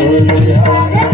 Hallelujah.